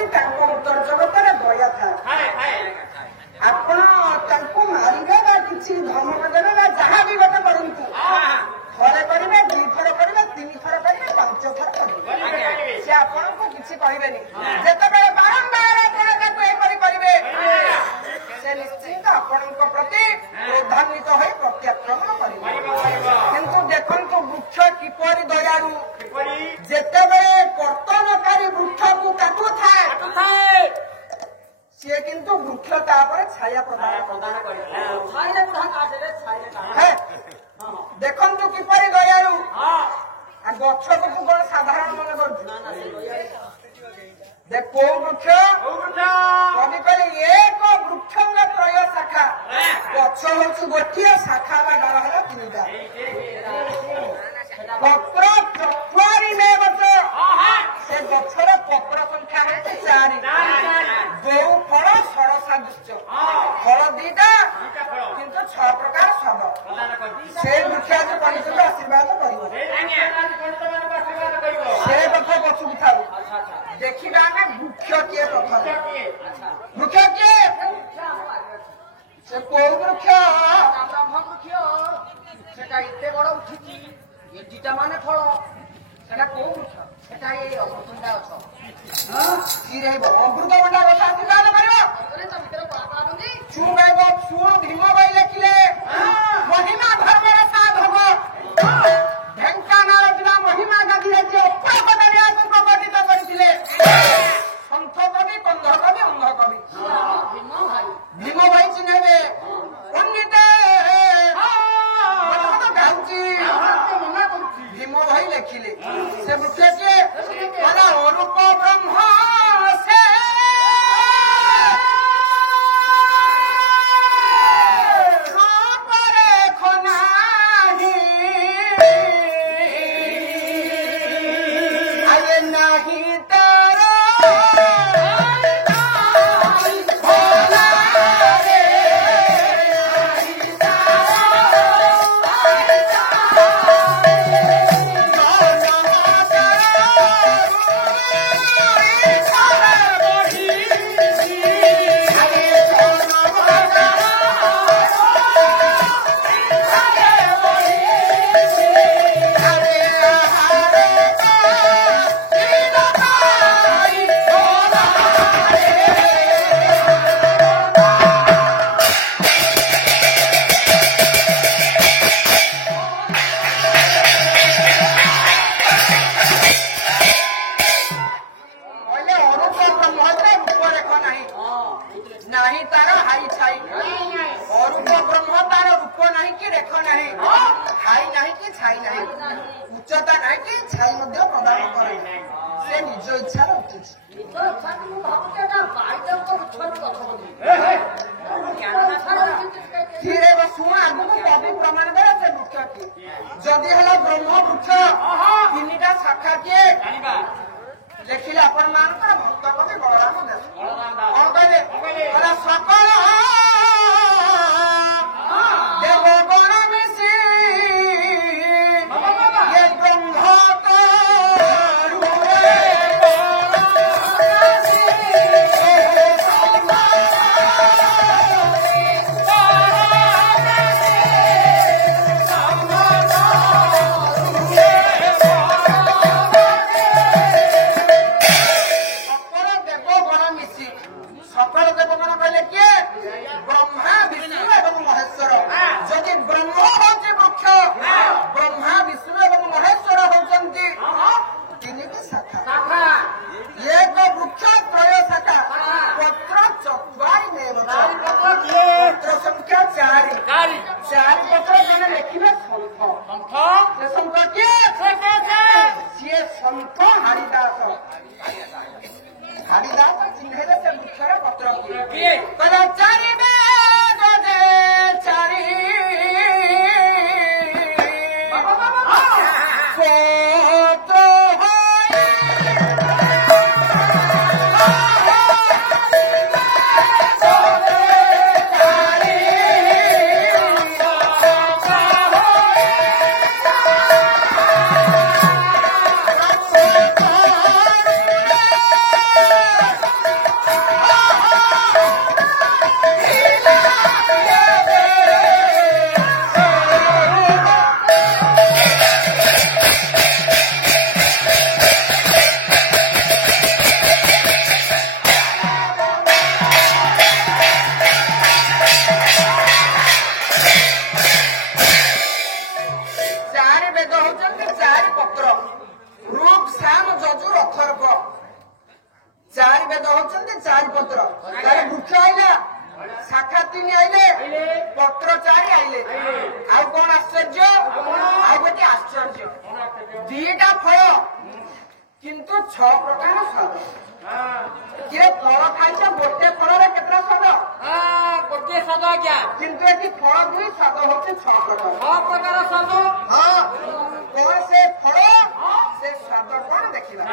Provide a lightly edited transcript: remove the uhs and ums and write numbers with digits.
कि उत्तर जगत दया था आपण मारे किसी धर्म देवे जहाँ भी गोटे करूँ थरे करेंगे 2 थर करेंगे 3 थर करेंगे 5 थर करेंगे सी आपन को किसी कहबेनी जेतबे बारंबार आपण करेंगे से निश्चित आपण प्रति क्रोधान्वित हो प्रत्याक्रमण करेंगे किंतु देखो वृक्ष किपरि दयालु जेतबे कर्तनकारी वृक्ष को काटू थाए सी किंतु वृक्ष छाया प्रदान करे देखु किपरि दयालु गछ को कौन साधारण मन कर को वृक्ष कवि कहे एक वृक्षंग त्रय शाखा गछ हूँ गोटे शाखा बा डाल है 3टा पत्र 4 गछ से गछर पत्र संख्या है 4 जो फल षड़ सादृश्य फल 2टा किंतु 6 प्रकार स्वाद से वृक्ष आज पंडित आशीर्वाद कर से कथा पछुक था देखा वृक्ष किए प्रथम वृक्ष किए से को वृक्ष ब्रह्म वृक्ष से एत बड़ उठी ये 2टा मान फल से को वृक्ष से अमृतभंडा गछ अमृतभंडा गछ आशीर्वाद कर शुण गायब शुण भीम भाई लिखिले महिमा धर्म साधव ढेंकानाल जिला महिमा गांधी राज्य प्रकटित करते सन्थ कवि कंध कवि अंध कवि भीम भाई चिन्हे पंडित भीम भाई लिखिले से वृक्ष के अरूप ब्रह्म से उच्चता ना कि छाई प्रदान करे से निज इच्छा शुण आगु कवि प्रमाण करे से वृक्ष जदि है ब्रह्म वृक्ष 3टा शाखा किए लिखिले आपण मान भक्त कवि बलराम दास कहले सकल छह प्रकार स्वाद किए फल खाइछ गोटे फल केतरा स्वाद गोटे स्वाद आज्ञा किंतु एटी फल दुई स्वाद होचे छह प्रकार स्वाद हाँ कौन से फल से स्वाद कौन देखिला